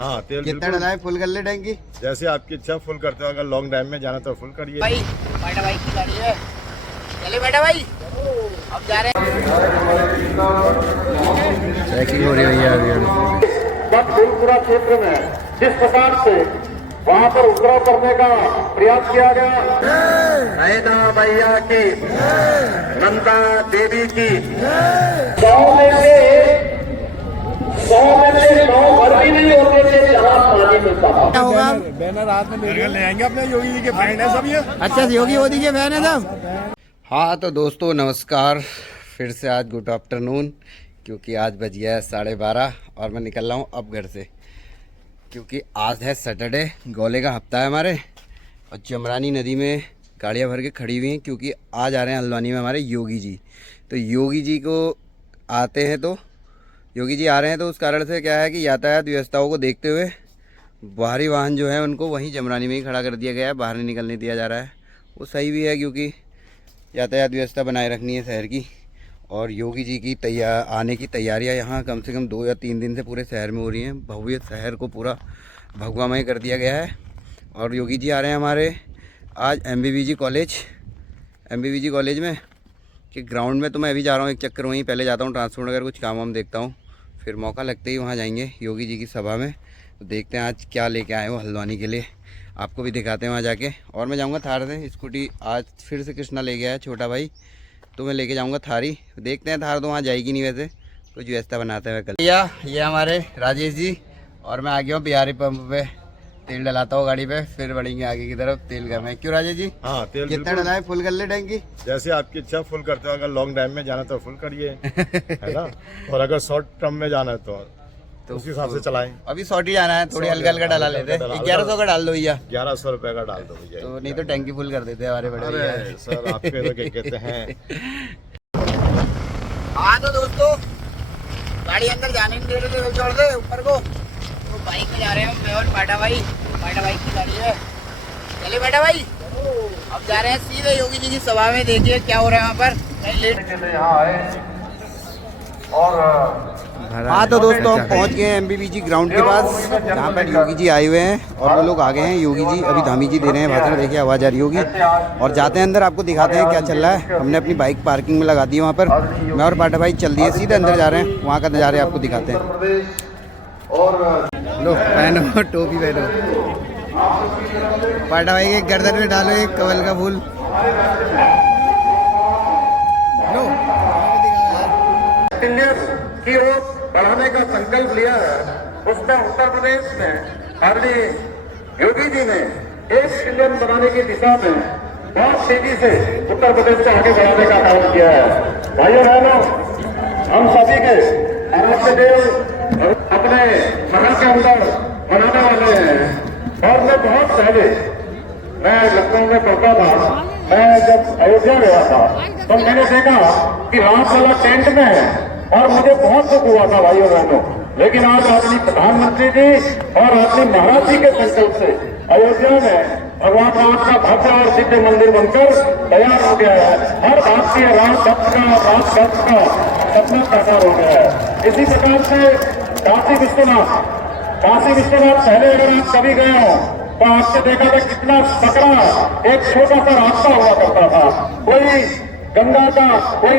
हाँ तेल कितना बिल्कुल डला है? फुल कर ले टैंकी। जैसे आपकी इच्छा फुल करते हो। अगर लॉन्ग ड्राइव में जाना तो फुल करिए। भाई बेटा भाई की गाड़ी है, चले बेटा भाई अब जा रहे हैं। चेकिंग हो रही है भैया अभी। फूलपुरा क्षेत्र में जिस प्रकार से वहाँ पर उपद्रव करने का प्रयास किया गया, नैना भैया की, नंदा देवी की, 100 में से 9 घर भी नहीं होते थे जहाँ पानी मिलता था। क्या होगा? बैनर हाथ में ले आएंगे अपने योगी जी के फ्रेंड है सब ये। अच्छा योगी मोदी के फैन है सब। हाँ तो दोस्तों नमस्कार, फिर से आज गुड आफ्टरनून, क्योंकि आज बज गया है 12:30 और मैं निकल रहा हूँ अब घर से, क्योंकि आज है सैटरडे, गोले का हफ्ता है हमारे। और जमरानी नदी में गाड़ियाँ भर के खड़ी हुई हैं, क्योंकि आज आ रहे हैं हल्द्वानी में हमारे योगी जी। तो योगी जी को आते हैं तो योगी जी आ रहे हैं तो उस कारण से क्या है कि यातायात व्यवस्थाओं को देखते हुए बाहरी वाहन जो है उनको वहीं जमरानी में ही खड़ा कर दिया गया है, बाहर नहीं निकलने दिया जा रहा है। वो सही भी है, क्योंकि यातायात व्यवस्था बनाए रखनी है शहर की। और योगी जी की आने की तैयारियां यहाँ कम से कम 2 या 3 दिन से पूरे शहर में हो रही हैं। भव्य शहर को पूरा भगवामय कर दिया गया है। और योगी जी आ रहे हैं हमारे आज MBBG कॉलेज में कि ग्राउंड में। तो मैं अभी जा रहा हूँ एक चक्कर, वहीं पहले जाता हूँ ट्रांसपोर्ट अगर कुछ काम वाम देखता हूँ, फिर मौका लगते ही वहाँ जाएंगे योगी जी की सभा में। तो देखते हैं आज क्या लेके आए हो हल्द्वानी के लिए, आपको भी दिखाते हैं वहाँ जाके। और मैं जाऊँगा थार से, स्कूटी आज फिर से कृष्णा ले गया है छोटा भाई, तो मैं लेके जाऊँगा थारी। देखते हैं, थार तो वहाँ जाएगी नहीं वैसे, कुछ व्यवस्था बनाते हुए कल। भैया ये हमारे राजेश जी, और मैं आ गया हूँ बिहारी पंप पे, तेल डलाता हूँ गाड़ी पे, फिर बढ़ेंगे आगे की तरफ तेल का। मैं क्यों राजेश जी? हाँ तेल कितना डला है? फुल कर ले टैंकी। जैसे आपकी इच्छा फुल करते हो। अगर लॉन्ग ड्राइव में जाना तो फुल करिए है ना। और अगर शॉर्ट टर्म में जाना है तो उस हिसाब से चलाएं। अभी सॉटी जाना है, थोड़ी हल्का हल्का डला लेते हैं। 1100 का डाल दो भैया। 1100 रुपए का डाल दो भैया। तो नहीं तो टैंकी फुल कर देते हैं हमारे बड़े भैया। अरे सर आपके तो क्या कहते हैं। हाँ तो दोस्तों गाड़ी अंदर जाने नहीं दे रहे थे, छोड़ दे ऊपर को। तो बाइक में जा रहे हैं मैं और पाटा भाई की गाड़ी है, चले बेटा भाई अब जा रहे हैं सीधे योगी जी की सभा में। देखिए क्या हो रहा है वहाँ पर, नहीं लेट। हाँ तो दोस्तों हम पहुँच गए हैं MBBG ग्राउंड के पास, जहाँ पर योगी जी आए हुए हैं। और वो लोग आ गए हैं, योगी जी अभी धामी जी दे रहे हैं भाषण, देखिए आवाज़ आ रही होगी। और जाते हैं अंदर, आपको दिखाते हैं क्या चल रहा है। हमने अपनी बाइक पार्किंग में लगा दी है वहाँ पर, मैं और पाटा भाई चल दिए सीधे अंदर जा रहे हैं, वहाँ का नज़ारे आपको दिखाते हैं। लो पहनो टोपी पहनो, पाटा भाई के गर्दन में डालो एक कमल का फूल। लो की ओर बढ़ाने का संकल्प लिया है, उसमें उत्तर प्रदेश में आदरणीय योगी जी ने 1 ट्रिलियन बनाने की दिशा में बहुत तेजी से उत्तर प्रदेश को आगे बढ़ाने का काम किया है। भाइयों बहनों, हम सभी के आराध्य देव अपने शहर के अंदर बनाने वाले हैं। और मैं बहुत पहले मैं लखनऊ में पढ़ता था, मैं जब अयोध्या गया था तो मैंने देखा कि रात वाला टेंट में है, और मुझे बहुत दुख हुआ था भाइयों बहनों। लेकिन आज आदरणीय प्रधानमंत्री जी और आदरणीय महाराज जी के संकल्प से अयोध्या में भगवान राम का भव्य और दिव्य मंदिर बनकर तैयार हो गया है। हर भारतीय राम भक्त का सपना साकार हो गया है। इसी प्रकार से काशी विश्वनाथ पहले अगर आप कभी गए हो तो आपने देखा था कितना सकरा एक छोटा सा रास्ता हुआ करता था। कोई गंगा का कोई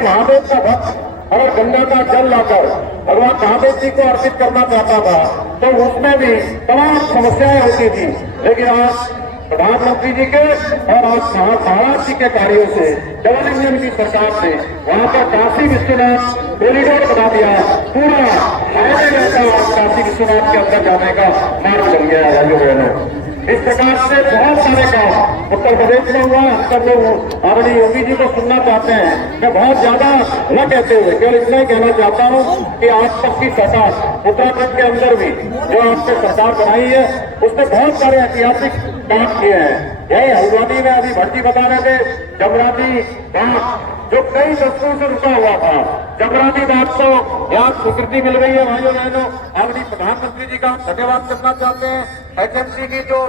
महादेव का भक्त अगर गंगा का जल लाकर भगवान महादेव जी को अर्पित करना चाहता था तो उसमें भी तमाम समस्याएं होती थी। लेकिन आज प्रधानमंत्री जी के और आज महाराज जी के कार्यों से डबल इंजन की सरकार ने वहाँ पर काशी विश्वनाथ कॉरिडोर बना दिया, पूरा हाईवे रहता काशी विश्वनाथ के अंदर जाने का मार्ग बन गया है भाइयों बहनों। इस प्रकार से बहुत सारे काम उत्तर प्रदेश में हुआ। सब लोग आदरणीय योगी जी को सुनना चाहते हैं। मैं बहुत ज्यादा न कहते हुए केवल इतना ही कहना चाहता हूँ कि आज तक की सरकार उत्तराखंड के अंदर भी जो आपने सरकार बनाई है उसने बहुत सारे ऐतिहासिक काम किए हैं। यही हल्द्वानी में अभी भर्ती बता रहे थे, जमरानी बांध जो कई दशकों से रुका हुआ था, जमरानी बांध को यहाँ स्वीकृति मिल गई है भाइयों बहनों। आदरणीय प्रधानमंत्री जी का धन्यवाद करना चाहते हैं। HMC की जो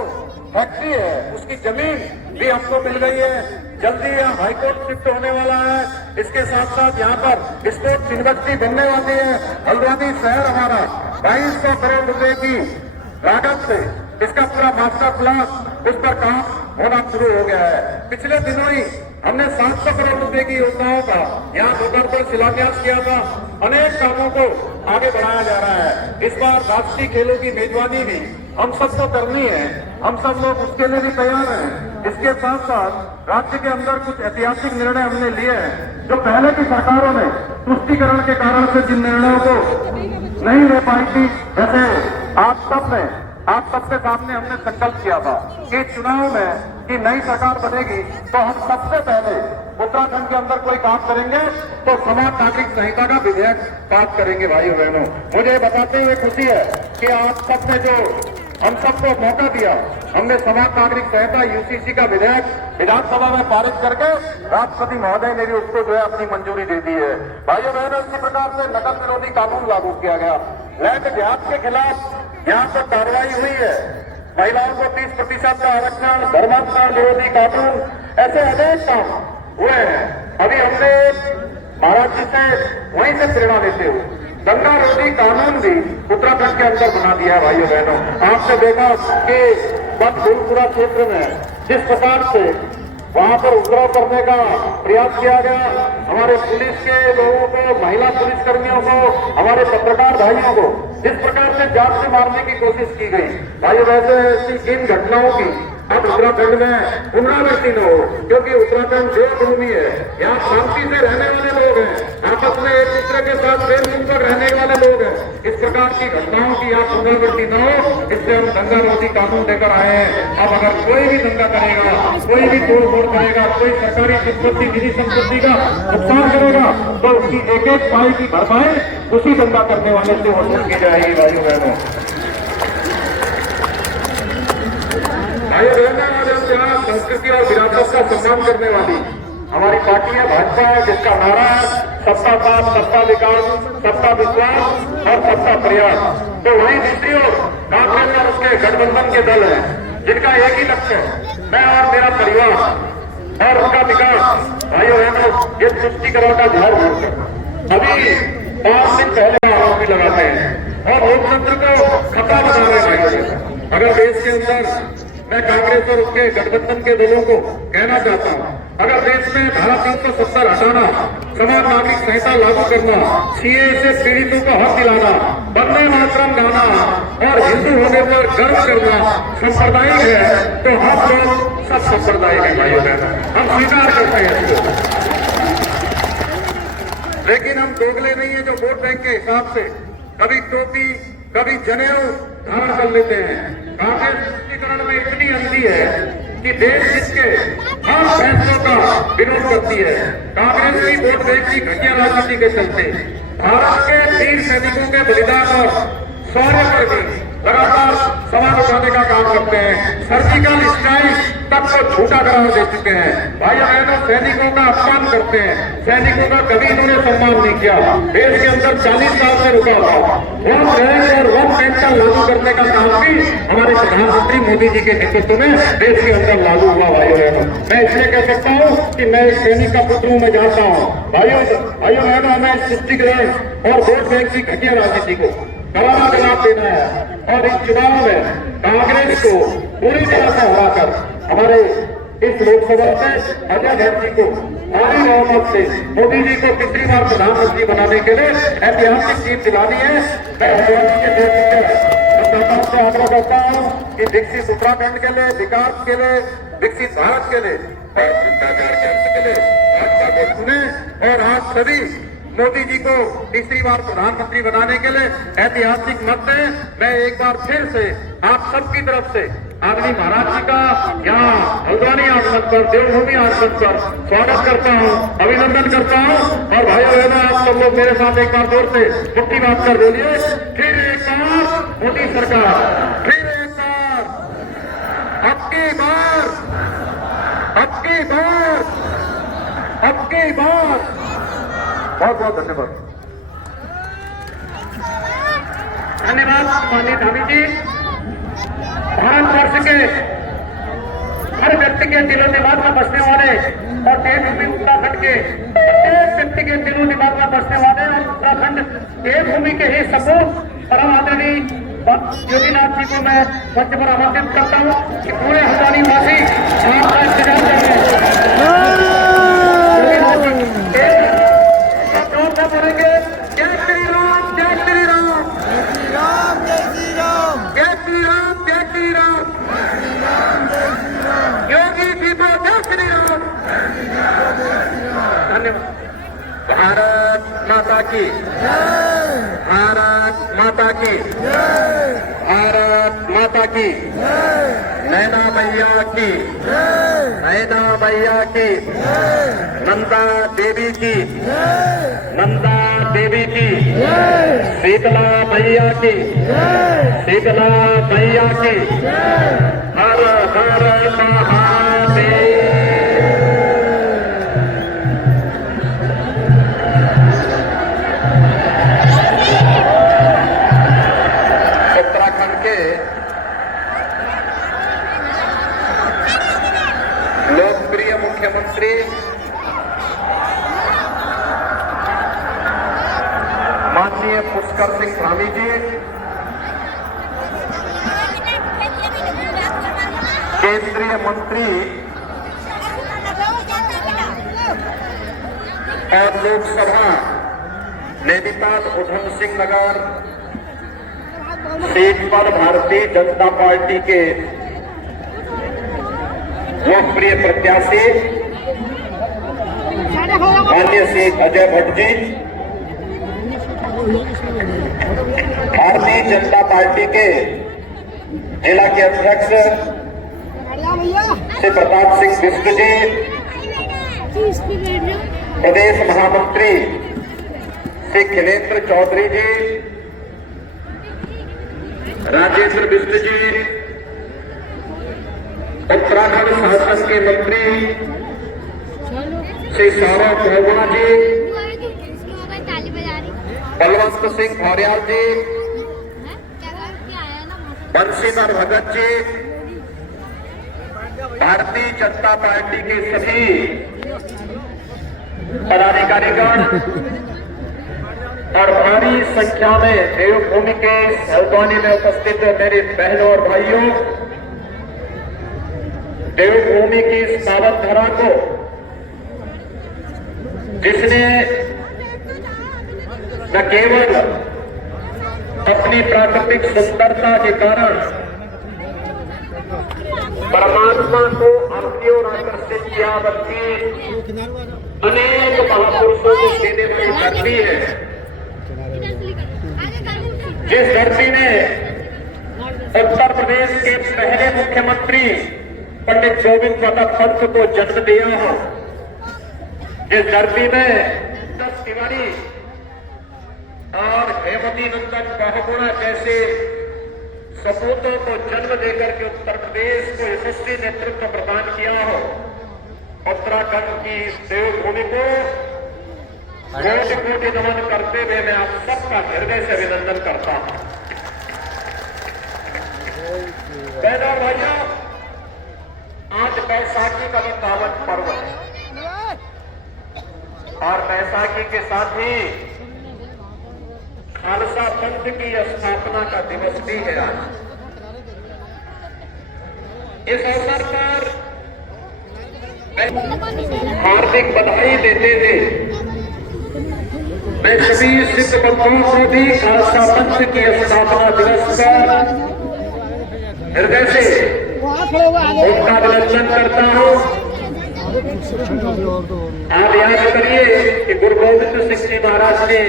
फैक्ट्री है उसकी जमीन भी हमको मिल गई है, जल्दी यहाँ हाईकोर्ट शिफ्ट होने वाला है। इसके साथ साथ यहाँ पर स्पोर्ट्स यूनिवर्सिटी बनने वाली है। हल्द्वानी शहर हमारा 2200 करोड़ रुपए की लागत से इसका पूरा मास्टर प्लान उस पर काम होना शुरू हो गया है। पिछले दिनों ही हमने 700 करोड़ रुपए की योजनाओं का यहाँ भूगर्भ पर शिलान्यास किया था। अनेक कामों को आगे बढ़ाया जा रहा है। इस बार राष्ट्रीय खेलों की मेजबानी भी हम सबको करनी है, हम सब लोग उसके लिए भी तैयार हैं। इसके साथ साथ राज्य के अंदर कुछ ऐतिहासिक निर्णय हमने लिए हैं, जो पहले की सरकारों ने तुष्टीकरण के कारण से जिन निर्णयों को नहीं ले पाई थी, जैसे आप सबके सामने हमने संकल्प किया था कि चुनाव में कि नई सरकार बनेगी तो हम सबसे पहले उत्तराखंड के अंदर कोई काम करेंगे तो समाज नागरिक संहिता का विधेयक पास करेंगे। भाइयों बहनों, मुझे बताते हुए खुशी है कि आप सबने जो हम सबको मौका दिया, हमने समाज नागरिक संहिता यूसीसी का विधेयक विधानसभा में पारित करके राष्ट्रपति महोदय ने भी उसको जो है अपनी मंजूरी दे दी है। भाइयों बहनों, इसी प्रकार से नकल विरोधी कानून लागू किया गया। लैंड देहात के खिलाफ यहाँ पर कार्रवाई हुई है। महिलाओं को 30% का आरक्षण, धर्मांतरण विरोधी कानून, ऐसे अनेक काम हुए हैं। अभी हमने महाराज जी से वहीं से प्रेरणा लेते हुए दंगा विरोधी कानून भी उत्तराखंड के अंदर बना दिया है। भाइयों बहनों, आपने देखा कि फूलपुरा क्षेत्र में जिस प्रकार से वहां पर उपद्रव करने का प्रयास किया गया, हमारे पुलिस के लोगों को, महिला पुलिस कर्मियों को, हमारे पत्रकार भाइयों को जिस प्रकार से जान से मारने की कोशिश की गई। भाइयों, वैसे ऐसी इन घटनाओं की अब उत्तराखंड में पुनरावृत्ति न हो, क्योंकि उत्तराखंड देवभूमि है। यहाँ शांति से रहने वाले लोग हैं, आपस में एक दूसरे के साथ प्रेम पूर्वक रहने वाले लोग हैं। इस प्रकार की घटनाओं की यहाँ पुनरावृत्ति न हो, इसलिए हम दंगा विरोधी कानून लेकर आए हैं। अब अगर कोई भी दंगा करेगा, कोई भी तोड़ फोड़ करेगा, कोई सरकारी संपत्ति, निजी संपत्ति का नुकसान करेगा, तो उसकी एक एक पाई की भरपाई उसी दंगा करने वाले से वसूल की जाएगी। भाइयों बहनों, आज हम यहाँ संस्कृति और विरासत का सम्मान करने वाली हमारी पार्टी है भाजपा है, जिसका नारा है सबका साथ, सबका विकास, सबका विश्वास और सबका प्रयास। तो वहीं दूसरी ओर कांग्रेस और उसके गठबंधन के दल हैं, जिनका एक ही लक्ष्य है, मैं और मेरा परिवार और उनका विकास। भाइयों बहनों, ये तुष्टीकरण का झाड़ घूमकर अभी 5 दिन पहले आरोप भी लगाते हैं और लोकतंत्र को खतरा बना रहे हैं। अगर देश के अंदर मैं कांग्रेस और उसके गठबंधन के दलों को कहना चाहता हूँ, अगर देश में धारा 370 हटाना, समान नागरिक संहिता लागू करना, सीए से पीड़ितों को हक दिलाना, वंदे मातरम गाना और हिंदू होने पर गर्व करना सांप्रदायिक है, तो हम लोग सब सांप्रदायिक है। भाइयों बहनों, हम स्वीकार करते हैं, लेकिन हम दोगले नहीं है जो वोट बैंक के हिसाब से कभी टोपी, कभी जनेऊ धारण कर लेते हैं। कांग्रेस तुष्टीकरण में इतनी अंधी है कि देश हित के हर फैसलों का विरोध करती है। कांग्रेस की वोट बैंक की घटिया राजनीति के चलते भारत के वीर सैनिकों के बलिदान और शौर्य पर भी लगातार सवाल उठाने का काम करते हैं। सर्जिकल स्ट्राइक तक को झूठा करार दे चुके हैं। भाइयों बहनों, सैनिकों का अपमान करते हैं, सैनिकों का कभी इन्होंने सम्मान नहीं किया। देश के अंदर 40 साल से रुका हुआ वन रैंक और वन पेंशन लागू करने का काम भी हमारे प्रधानमंत्री मोदी जी के नेतृत्व में देश के अंदर लागू हुआ। भाइयों बहनों, मैं इसलिए कह सकता हूँ कि मैं एक सैनिक का पुत्र हूँ, मैं जानता हूँ। भाइयों बहनों, हमें तुष्टीकरण और वोट बैंक की घटिया राजनीति को करारा जवाब देना है और इस चुनाव में कांग्रेस को पूरी तरह से हराकर हमारे इस लोकसभा से अजय भट्ट जी को भारी बहुमत से मोदी जी को तीसरी बार प्रधानमंत्री बनाने के लिए ऐतिहासिक जीत दिलानी है। मैं हरियाणा के मतदाताओं से आग्रह करता हूँ कि विकसित उत्तराखंड के लिए, विकास के लिए, विकसित भारत के लिए और भ्रष्टाचार के अंत के लिए भाजपा को चुने और आज सभी मोदी जी को तीसरी बार प्रधानमंत्री बनाने के लिए ऐतिहासिक मत दें। मैं एक बार फिर से आप सबकी तरफ से आदरणीय महाराज जी का यहाँ हल्द्वानी आसन पर, देवभूमि आसन पर स्वागत करता हूँ, अभिनंदन करता हूँ। और भाइयों बहनों, आप सब लोग मेरे साथ एक बार जोर से मुट्ठी बात कर बोलिए, फिर एक बार मोदी सरकार, फिर एक बार, अब की बार, अब की बार, अब की बार। बहुत बहुत धन्यवाद। धन्यवाद माननीय धामी जी। भारतवर्ष के हर व्यक्ति के दिलो दिमाग में बसने वाले और देवभूमि उत्तराखंड के प्रत्येक व्यक्ति के दिलो दिमाग में बसने वाले और उत्तराखंड देवभूमि के ही सपूत परम आदरणीय योगीनाथ जी को मैं मंच पर आमंत्रित करता हूँ कि पूरे हल्द्वानी वासी आपका इंतजार कर रहे हैं। बोलेंगे जय श्री राम, जय श्री राम, जय श्री राम, जय श्री राम, जय श्री राम, जय श्री राम, योगी जी को जय श्री राम। धन्यवाद। भारत माता की जय, भारत माता की जय, भारत माता की जय, नैना मैया की जय, नैना मैया की जय, नंदा देवी की जय, नंदा देवी की जय, शीतला मैया की जय, शीतला मैया की जय, हर हर महादेव। उत्तराखंड के लोकप्रिय मुख्यमंत्री माननीय पुष्कर सिंह धामी जी, केंद्रीय मंत्री और लोकसभा नैनीताल उधम सिंह नगर सीट पर भारतीय जनता पार्टी के लोकप्रिय प्रत्याशी माननीय श्री अजय भट्ट जी, भारतीय जनता पार्टी के जिला के अध्यक्ष श्री प्रताप सिंह बिष्ट जी, प्रदेश महामंत्री श्री खिलेंद्र चौधरी जी, राजेंद्र बिष्ट जी, उत्तराखंड शासन के मंत्री श्री सौरभ महुआ जी, बलवंत सिंह भौर्याल जी, बंशीधर भगत जी, भारतीय जनता पार्टी के सभी पदाधिकारीगण और भारी संख्या में देवभूमि के हल्द्वानी में उपस्थित मेरे बहनों और भाइयों, देवभूमि की इस पावन धरा को जिसने न केवल अपनी प्राकृतिक सुंदरता के कारण परमात्मा को अपनी ओर आकर्षित किया, बल्कि अनेक महापुरुषों को देने वाली धरती है, जिस धरती ने उत्तर प्रदेश के पहले मुख्यमंत्री पंडित गोविंद प्रताप पंत को जन्म दिया हो, जिस धरती में दस तिवारी और हेमवती नंदन बहुगुणा जैसे सपूतों को जन्म देकर के उत्तर प्रदेश को यशस्वी नेतृत्व प्रदान किया हो, उत्तराखंड की देवभूमि को कोटि कोटि नमन करते हुए मैं आप सबका हृदय से अभिनंदन करता हूं। बहनों और भाइयों, आज बैसाखी का भी पावन पर्व है और बैसाखी के साथ ही खालसा पंथ की स्थापना का दिवस भी है। आज इस अवसर पर हार्दिक बधाई देते हुए मैं सभी सिख बंधुओं को भी खालसा पंथ की स्थापना दिवस पर हृदय से उनका अभिनंदन करता हूं। आप याद करिए कि गुरु गोविंद सिंह जी महाराज ने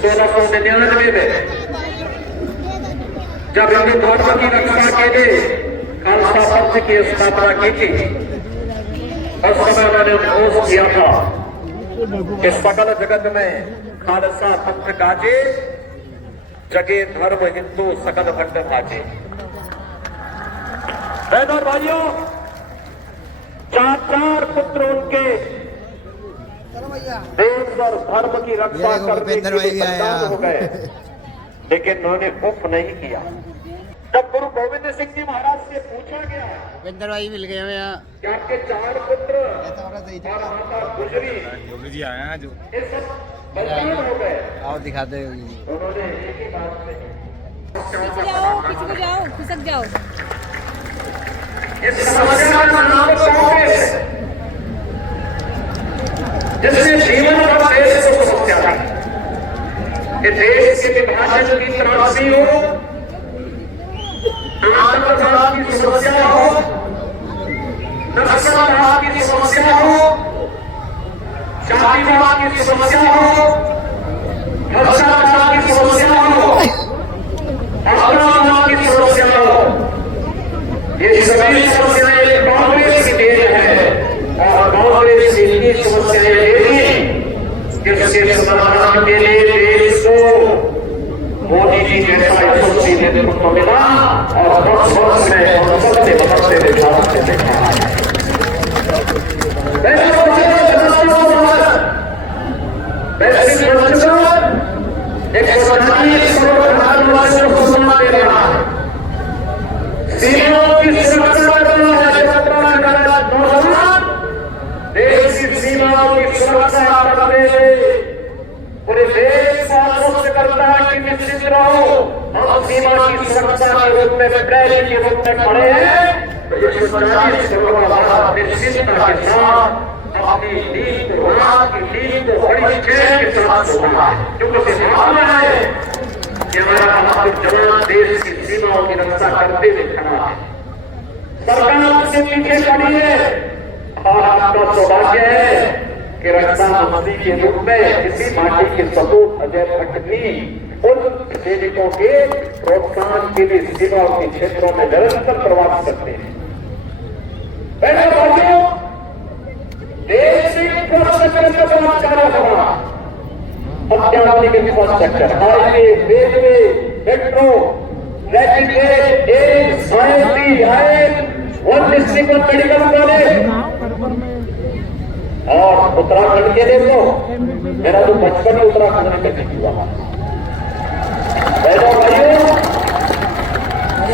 1699 में जब हिंदू धर्म की रक्षा के लिए खालसा पंथ की स्थापना की थी, उस समय उन्होंने घोष किया था कि सकल जगत में खालसा पंथ गाजे, जगे धर्म हिंदू सकल भट्ट बाजे। बहनों और भाइयों, चार पुत्र उनके देश और धर्म की रक्षा करने के लिए बलिदान हो गए, लेकिन उन्होंने उफ नहीं किया। जब गुरु गोविंद सिंह जी महाराज से पूछा गया, भूपेंद्र भाई मिल गए यहाँ, कि आपके 4 पुत्र और माता गुजरी, योगी जी आए हैं जो ये सब बलिदान हो गए, आओ दिखाते हैं। उन्होंने एक ही बात कही, खिसक जाओ खिसक जाओ। इस समस्या का नाम कांग्रेस है, जिसने जीवन का देश को समस्या दी कि देश के विभाजन की त्रासदी हो, आतंकवाद की समस्या हो, नक्सलवाद की समस्या हो, जातिवाद की समस्या हो, भ्रष्टाचार की समस्या हो, आतंकवाद की समस्या हो, ये सभी समस्याएं कांग्रेस की देन है और कांग्रेस ने इतनी समस्याएं देखी कि उसके समाधान के लिए देश को मोदी जी जैसा यशस्वी नेतृत्व मिला और 10 वर्ष में संसद से बदलते विधान से देखा। वैश्विक मंच पर 140 करोड़ भारतवासियों को सम्मान दे रहा है। सीमाओं की सुरक्षा करना है, नौजवान देश की सीमाओं की सुरक्षा करने पूरे देश को आश्वस्त करता है कि निश्चित रहो, हम सीमा की सुरक्षा के रूप में प्रहरी के रूप में खड़े हैं। तो 140 करोड़ भारत निश्चितता के साथ अपनी नीति को रात की नीति को बड़ी चैन के साथ होगा, क्योंकि उसे मालूम है कि हमारा बहादुर जवान देश की सीमाओं की रक्षा करते हुए खड़ा है। सरकार उसके पीछे खड़ी है और आपका सौभाग्य है कि रक्षा मंत्री के रूप में इसी माटी के सपूत अजय भट्टनी उन सैनिकों के प्रोत्साहन के लिए सीमाओं के क्षेत्रों में निरंतर प्रवास करते हैं। देश इंफ्रास्ट्रक्चर का बात कर रहा होगा, अत्याधुनिक infrastructure, highway, railway, metro, traffic gate, AIIMS, IIT, one district medical college और उत्तराखंड के लिए तो मेरा तो बचपन ही उत्तराखंड में नहीं हुआ। भाइयों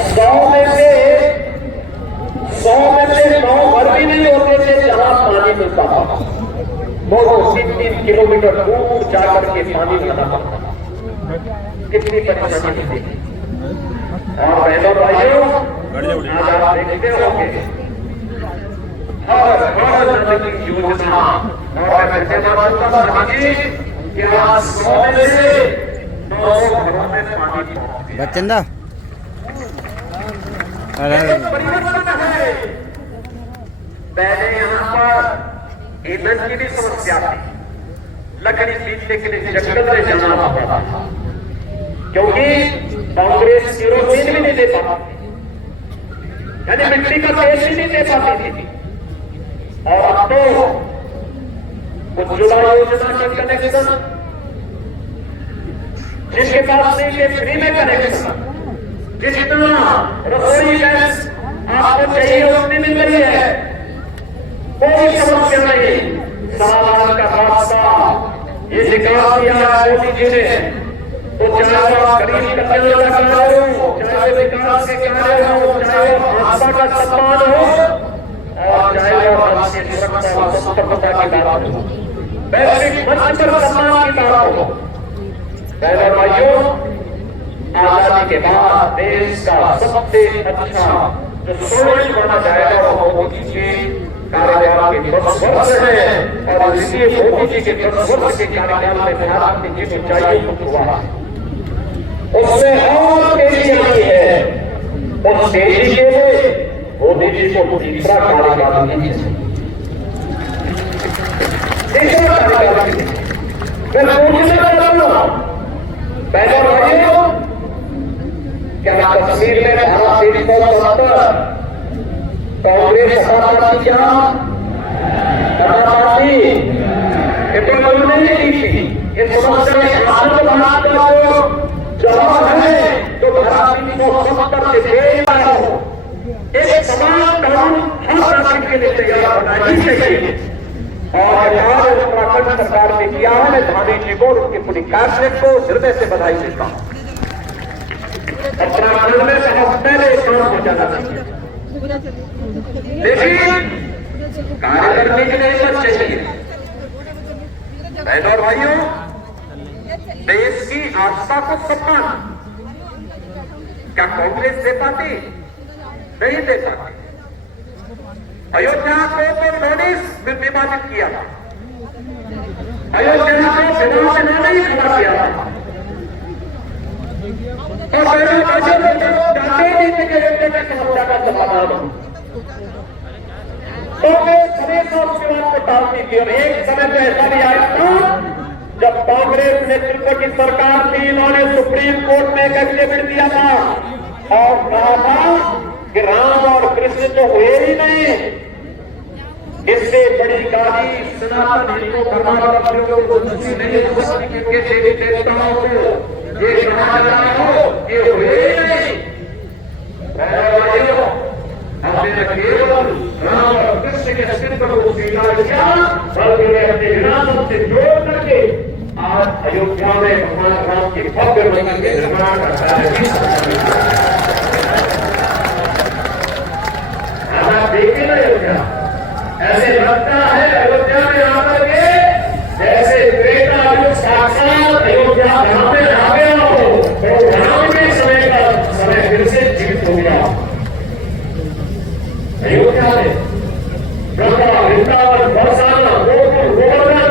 100 में से 9 घर भी नहीं होते थे जहां पानी मिलता था। 2-3 किलोमीटर दूर जाकर के पानी लाना पड़ता था, कितनी परेशानी होती थी। और बहनों भाइयों आज आप देखते होंगे हर घर की योजना और कि आज 100 में से 900 घरों में पानी पहुंचे। बच्चंदा परिवर्तन है। पहले यहाँ पर ईंधन की भी समस्या थी, लकड़ी पीटने के लिए जंगल में जाना पड़ता था, क्योंकि कांग्रेस केरोसिन भी नहीं दे पाती, यानी मिट्टी का तेल भी नहीं दे पाती थी। और अब तो उज्ज्वला योजना के कनेक्शन, जिनके पास नहीं है फ्री में कनेक्शन, जितना रसोई गैस आपको चाहिए उतनी मिल रही है, कोई समस्या नहीं। समाधान का रास्ता ये निकाल दिया मोदी जी ने। तो चाहे आप गरीब कल्याण का कार्य हो, चाहे विकास के कार्य हो, चाहे भाजपा का सम्मान हो और चाहे वो राष्ट्रीय सुरक्षा और संप्रभुता की बात हो, वैश्विक मंच पर सम्मान की बात हो। बहनों भाइयों, आजादी के बाद देश का सबसे अच्छा जो स्वर्णिम माना जाएगा वो मोदी जी के कार्यकाल के 10 वर्ष है। और इसलिए मोदी जी के 10 वर्ष के कार्यकाल में भारत ने जिन ऊंचाइयों को छुआ उसमें और तेजी आई है। उस तेजी के लिए मोदी जी को तीसरा कार्यकाल मिली है। तीसरा कार्यकाल मिली। मैं पूछना चाहता हूं बहनों भाइयों, क्या कश्मीर में भारत 370 कांग्रेस हटा पाती? क्या हटा पाती? ये तो नहीं की थी। ये समस्या आतंकवाद का जवाब है तो भारत 370 से एक समान कानून हर राज्य के लिए तैयार होना ही चाहिए। और आज उत्तराखंड सरकार ने किया है। मैं धामी जी को और उनकी पूरी कैबिनेट को हृदय से बधाई देता हूं। उत्तराखंड में बहुत पहले काम हो जाना चाहिए, लेकिन कार्य करने के लिए हिम्मत चाहिए। बहनों और भाइयों, देश की आस्था को सम्मान, क्या कांग्रेस दे पाती? नहीं दे पाती। अयोध्या को तो नोटिस में विभाजित किया था, अयोध्या को चुनाव में नहीं खड़ा किया था। तो जानते नहीं थे कि अयोध्या की समस्या का समाधान हो, तो वे हमेशा उसके बाद को टालती थी। और एक समय तो ऐसा भी आया था जब कांग्रेस नेतृत्व की सरकार थी, इन्होंने सुप्रीम कोर्ट में एक एफिडेविट दिया था और कहा था कि राम और कृष्ण तो हुए ही नहीं। इससे बड़ी गाली सनातन हिंदू धर्मावलंबियों को दूसरी नहीं हो सकती के देवी देवताओं को ये कहा जा रहा हो ये हुए ही नहीं। हमने केवल राम और कृष्ण के अस्तित्व को स्वीकार किया, बल्कि अपने विरासत से जोड़ करके आज अयोध्या में भगवान राम की भव्य मंदिर के निर्माण का कार्य देखे ना। अयोध्या ऐसे लगता है अयोध्या में आकर के जैसे त्रेता युग साक्षात अयोध्या धाम में आ गया हो, तो राम के समय का समय फिर से जीवित हो गया। अयोध्या में मथुरा, वृंदावन, बरसाना, गोकुल, गोवर्धन,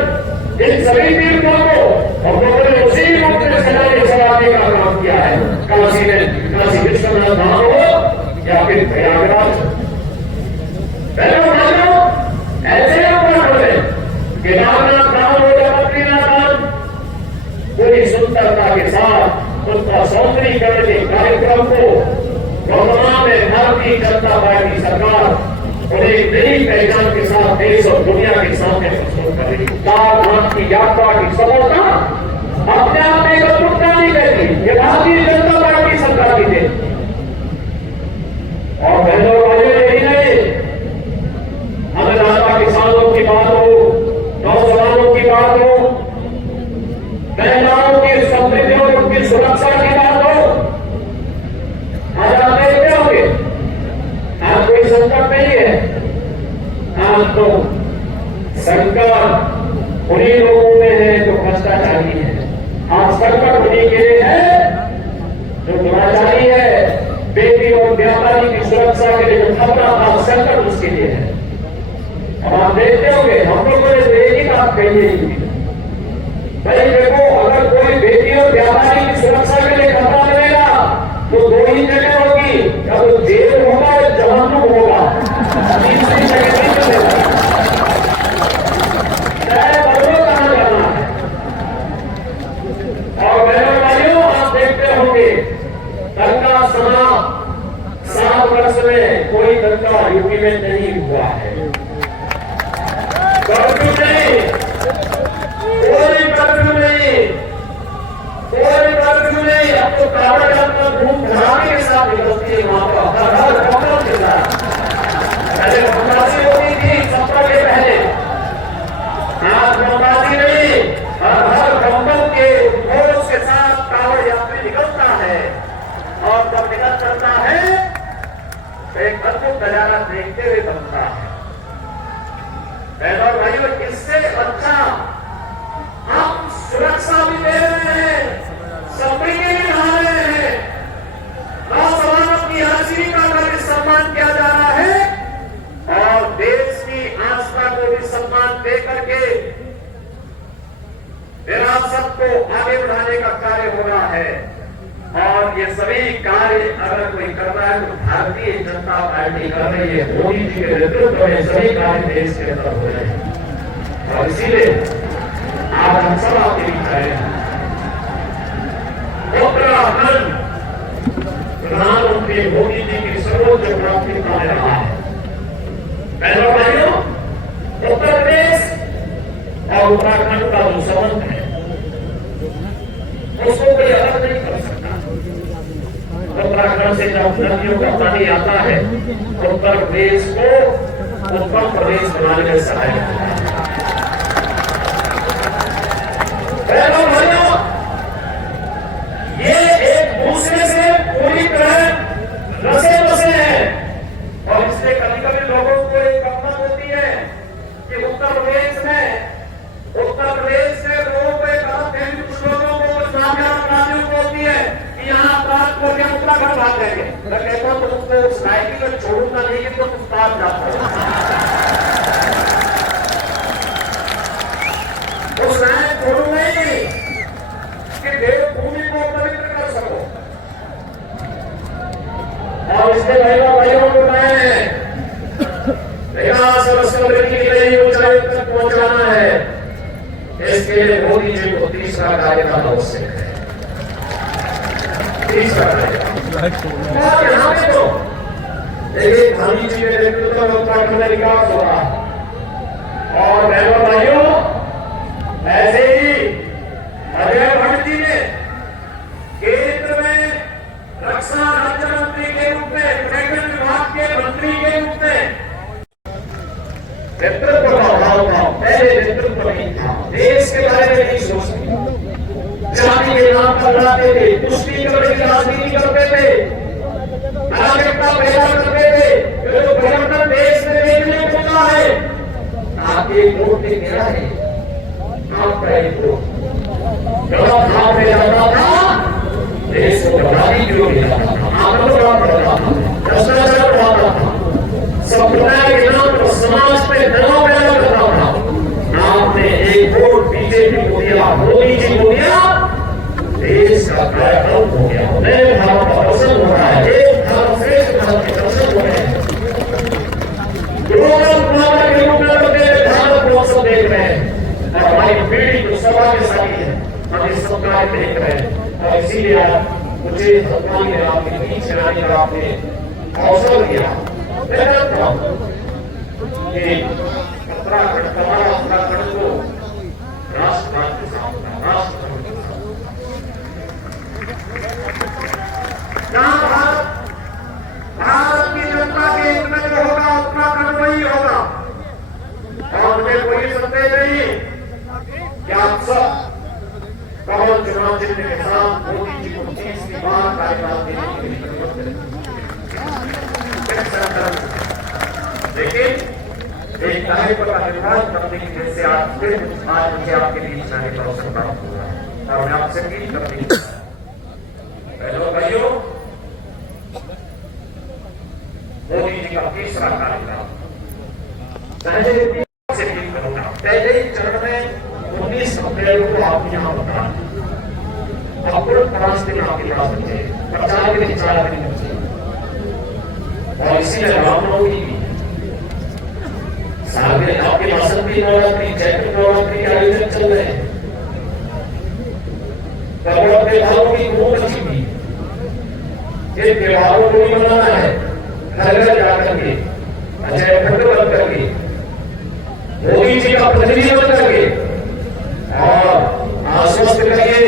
इन सभी तीर्थों को हम लोगों ने उसी रूप में सजाने सजाने का काम किया है। काशी में काशी विश्वनाथ धाम हो या फिर प्रयागराज, ऐसे केदारनाथ धाम हो या बद्रीनाथ धाम, पूरी सुंदरता के साथ उसका सौंदर्यीकरण के कार्यक्रम को वर्तमान में भारतीय जनता पार्टी सरकार उन्हें नई पहचान के साथ देश और दुनिया के सामने प्रस्तुत कर रही है। चार धाम की यात्रा की सफलता अपने आप में एक अद्भुतता नहीं कहती, ये भारतीय जनता पार्टी सरकार की देन। और बहनों भाइयों यही नहीं, अन्नदाता किसानों की बात हो, नौजवानों की बात हो, महिलाओं की समृद्धि और उनकी सुरक्षा की बात हो, आज आप देखते होंगे आज कोई संकट नहीं है। आज तो संकट उन्हीं लोगों में है जो भ्रष्टाचारी है। आज संकट उन्हीं के लिए है जो दुराचारी है। बेटी और व्यापारी की सुरक्षा के लिए जो खतरा था, संकट उसके लिए है। अब आप देखते होंगे हम लोगों ने एक ही बात कही है भाई, देखो अगर कोई बेटी और व्यापारी की सुरक्षा के लिए खतरा मिलेगा तो दो ही जगह होगी, या तो जेल होगा या जहन्नुम होगा, तीसरी जगह नहीं मिलेगा। चाहे बदलो कहां जाना है। और बहनों भाइयों आप देखते होंगे दंगा समा 7 वर्ष में कोई दंगा यूपी में नहीं हुआ है। कर्फ्यू नहीं, कोई कर्फ्यू नहीं, कोई कर्फ्यू नहीं। अब तो कावड़ यात्रा धूम धड़ाके के साथ निकलती है वहां पर, हर कपड़ों के साथ। पहले बमबाजी होती थी सप्ताह के पहले, आज बमबाजी नहीं, हर कंबल के घोष के साथ कावड़ यात्री निकलता है। और जब निकल चलता है तो एक अद्भुत नजारा देखते हुए बनता है। बहनों भाइयों, इससे अच्छा हम सुरक्षा भी दे रहे हैं, समृद्धि भी ला रहे हैं, नौजवानों की हाजिरी का भी सम्मान किया जा रहा है और देश की आस्था को भी सम्मान दे करके विरासत को आगे बढ़ाने का कार्य हो रहा है। और ये सभी कार्य अगर कोई कर रहा है तो भारतीय जनता पार्टी कर रही है। मोदी जी के नेतृत्व में सभी कार्य देश के अंदर हो रहे हैं और इसीलिए आज हम सब आपके बीच आए हैं। उत्तराखंड प्रधानमंत्री मोदी जी की सर्वोच्च प्राथमिकता में रहा है। बहनों भाइयों, उत्तर प्रदेश और उत्तराखंड का जो संबंध है उसको कोई अलग नहीं कर सकता। उत्तराखंड से जब नदियों का पानी आता है उत्तर प्रदेश को उत्तर प्रदेश बनाने में सहायक होता है। ये एक दूसरे से पूरी तरह रसे बसे हैं और इसलिए कभी कभी लोगों को एक अफवाह होती है कि उत्तर प्रदेश में लोगों को एक गलत फहमी, कुछ लोगों को कुछ नामियात प्राणियों को होती है कि यहाँ अपराध करके उत्तराखंड भाग उसको उस नायकी को छोड़ूंगा नहीं कि तो उस्ताद जाता है उस नायक छोड़ूंगा ही कि देवभूमि को पवित्र कर सको। और इसके भाइयों को मैं विकास और समृद्धि की नई ऊंचाई तक पहुंचाना है। इसके लिए मोदी जी को तीसरा कार्यकाल आवश्यक है। तीसरा कार्यकाल और यहाँ पे तो देखिए गांधी जी के नेतृत्व में उत्तराखंड में विकास हो रहा और बहनों भाइयों ऐसे ही अजय भट्ट जी ने केंद्र में रक्षा राज्य मंत्री के रूप में पर्यटन विभाग के मंत्री के रूप में नेतृत्व का अभाव था। पहले नेतृत्व नहीं था। देश के बारे में नहीं सोचते, जाति के नाम पर लड़ाते थे, कुश्ती करने की राजनीति करते थे, नागरिकता पैदा करते थे। ये जो परिवर्तन देश में देखने को मिला है, आपके वोट ने क्या है? आपका एक वोट जब आप में जाता था देश को बर्बादी की ओर ले जाता था, आंदोलन बढ़ता था, भ्रष्टाचार बढ़ाता था, संप्रदाय के नाम पर समाज में दबाव पैदा करता था। आपने एक वोट बीजेपी को दिया, मोदी जी को दिया, देश का कार्यक्रम हो गया। नए भारत का दर्शन हो रहा है, एक भारत श्रेष्ठ भारत के दर्शन हो रहे हैं। ग्लोबल प्लानर के रूप में भारत को अवसर देख रहे हैं और हमारी पीढ़ी को सौभाग्यशाली है, हम इस समुदाय देख रहे हैं। और इसीलिए मुझे भगवान ने आपके बीच आने का आपने अवसर दिया। उत्तराखंड हमारा उत्तराखंड को राष्ट्र भारत की जनता के हित में जो होगा उत्तराखंड वही होगा। और मुझे कोई संदेह नहीं कि आप सब कमल चुनाव चिन्ह के साथ मोदी जी को 30 बार कार्यकाल देने के लिए लेकिन एक दायित्व का निर्माण करने की वजह से आज फिर आज मुझे आपके बीच आने का अवसर प्राप्त हुआ और मैं आपसे अपील करती हूँ बहनों भाइयों, मोदी जी का तीसरा कार्यकाल पहले ही चरण में 19 अप्रैल को आप यहाँ बता आपको 5 दिन आपके पास बचे, प्रचार के लिए 4 दिन बचे और इसी में रामनवमी भी साल में आपके बसंती नवरात्रि चैत्र नवरात्रि के आयोजन चल रहे हैं। पर्वत त्योहारों की खूब अच्छी भी ये त्योहारों को भी मनाना है, घर घर जाकर के अजय भट्ट बन करके मोदी जी का प्रतिनिधि बन करके और आश्वस्त करिए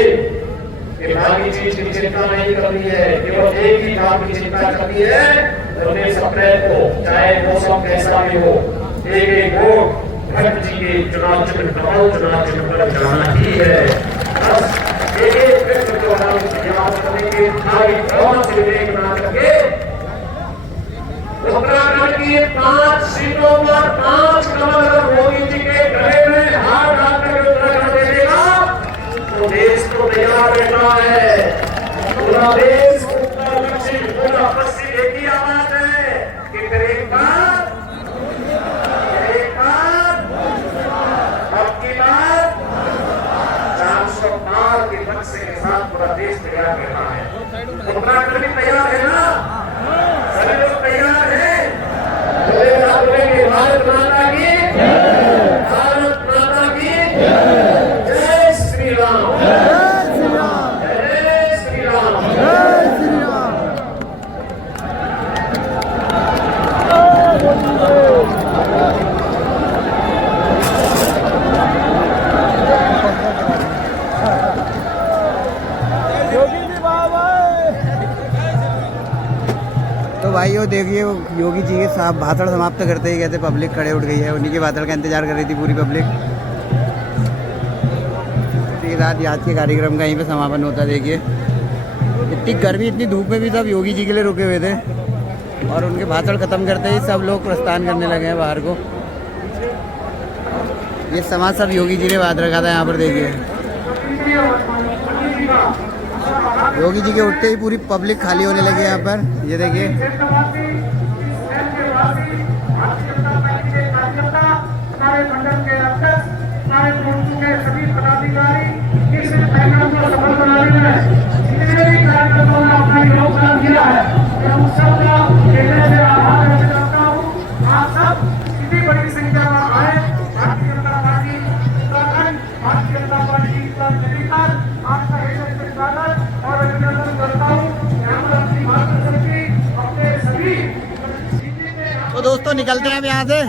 कि बाकी चीज की चिंता नहीं करनी है, केवल एक ही काम की चिंता करनी है। 19 अप्रैल को चाहे मौसम कैसा भी हो, एक वोट भट्ट जी के चुनाव चिन्ह कमल चुनाव चिन्ह पर जाना ही है। बस एक व्यक्ति को हम याद करेंगे, से विवेक बना करके उत्तराखंड की 5 सीटों पर 5 कमल अगर मोदी जी के गले में हाथ डाल कर उत्तराखंड दे देगा तो देश को तैयार रहना है। पूरा देश उत्तर दक्षिण पूरा पश्चिम एक ही आवाज है कि फिर एक बार अब की बार 400 पार के बक्से के साथ पूरा देश तैयार रहना है। उत्तराखंड भी तैयार है ना, सभी लोग तैयार हैं। भारत माता की भारत माता की जय श्री राम, जय श्री राम, जय श्री राम, जय श्री राम। तो भाइयों देखिए योगी जी के साथ भाषण समाप्त करते ही कहते पब्लिक खड़े उठ गई है, उन्हीं के भाषण का इंतजार कर रही थी पूरी पब्लिक। इसी के साथ आज के कार्यक्रम का यहीं पे समापन होता है। देखिए इतनी गर्मी इतनी धूप में भी सब योगी जी के लिए रुके हुए थे और उनके भाषण खत्म करते ही सब लोग प्रस्थान करने लगे हैं बाहर को। ये समाज सब योगी जी ने बात रखा था यहाँ पर देखिए। योगी जी के उठते ही पूरी पब्लिक खाली होने लगी है यहाँ पर, ये देखिए। तो दोस्तों निकलते हैं अब यहाँ से।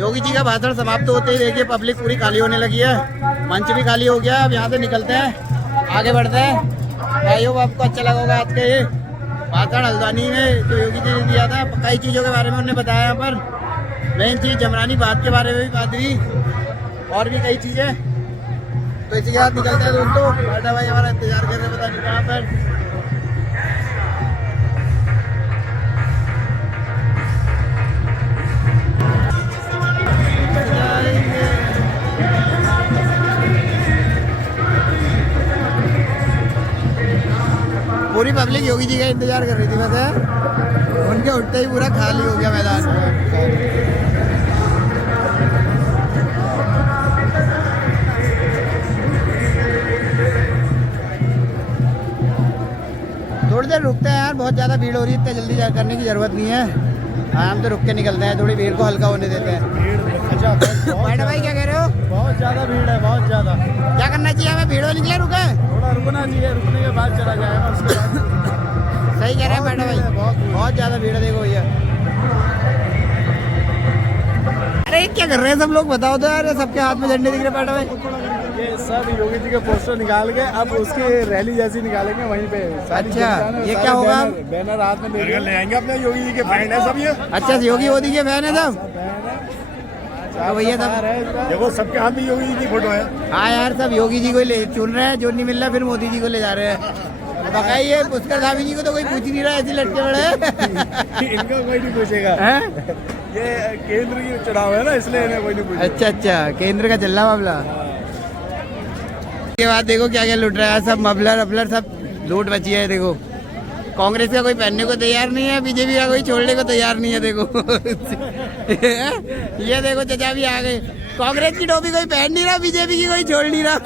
योगी जी का भाषण समाप्त होते ही देखिए पब्लिक पूरी खाली होने लगी है, मंच भी खाली हो गया। अब यहाँ से निकलते हैं, आगे बढ़ते हैं। भाइयों आपको अच्छा लगा होगा आज का ये भाषण हल्द्वानी में जो योगी जी ने दिया था। कई चीज़ों के बारे में उन्होंने बताया, यहाँ पर मेन चीज़ जमरानी बात के बारे में भी बात हुई और भी कई चीज़ें। तो इसी के साथ निकलते हैं दोस्तों। बाटा भाई हमारा इंतजार कर रहे हैं, पता नहीं कहाँ पर। पूरी पब्लिक योगी जी का इंतजार कर रही थी वैसे, उनके उठते ही पूरा खाली हो गया मैदान। थोड़ी देर रुकते हैं यार, बहुत ज़्यादा भीड़ हो रही है, इतना जल्दी करने की ज़रूरत नहीं है। आराम से रुक के निकलते हैं, थोड़ी भीड़ को हल्का होने देते हैं। मैडम भाई क्या कह रहे हो? बहुत ज़्यादा भीड़ है, बहुत ज़्यादा। क्या करना चाहिए हमें, भीड़ में निकले रुके? थोड़ा रुकना चाहिए, रुकने के बाद चला जाएगा उसके बाद। सही कह रहे हैं मैडम भाई, बहुत ज़्यादा भीड़ है। देखो भैया, अरे क्या कर रहे हैं सब लोग, बताओ तो यार। सबके हाथ में झंडे दिख रहे मैडम भाई। ये सब योगी जी के पोस्टर निकाल के अब उसकी रैली जैसी निकालेंगे वहीं पे। अच्छा, ये क्या होगा? बैनर हाथ में ले आएंगे अपने योगी जी के फैन है सब ये। अच्छा, योगी मोदी के फैन है सब। तो भैया सब देखो सबके हाथ में योगी जी की फोटो है। हाँ यार, सब योगी जी को ले चुन रहे हैं, जो नहीं मिल रहा फिर मोदी जी को ले जा रहे हैं। बताइए, पुष्कर धामी जी को तो कोई पूछ नहीं रहा, ऐसे लटके बड़े। इनका कोई नहीं पूछेगा, ये केंद्र की चुनाव है ना, इसलिए इन्हें कोई नहीं पूछेगा। अच्छा, केंद्र का चल रहा मामला। के बाद देखो क्या क्या लूट रहा है सब, मफलर अफलर सब लूट मची है। देखो कांग्रेस का कोई पहनने को तैयार नहीं है, बीजेपी का कोई छोड़ने को तैयार नहीं है। देखो ये देखो चचा भी आ गए। कांग्रेस की टोपी कोई पहन नहीं रहा, बीजेपी की कोई छोड़ नहीं रहा।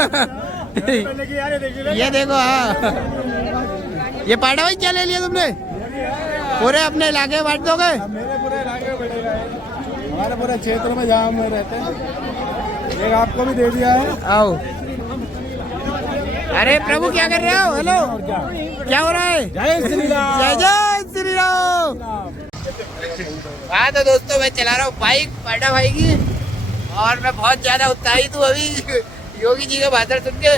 ये देखो, हाँ ये पाटा भाई क्या ले लिया तुमने? पूरे अपने इलाके में बांट दोगे? मेरे पूरे इलाके में बढ़ेगा, हमारे पूरे क्षेत्र में जहाँ हम रहते हैं। एक आपको भी दे दिया है। आओ। अरे प्रभु क्या कर रहे हो? हेलो, क्या हो रहा है? जय श्री राम, जय जय श्री राम। हाँ तो दोस्तों, मैं चला रहा हूँ बाइक पाटा भाई की, और मैं बहुत ज्यादा उत्साहित हूँ अभी योगी जी का भाषण सुन के।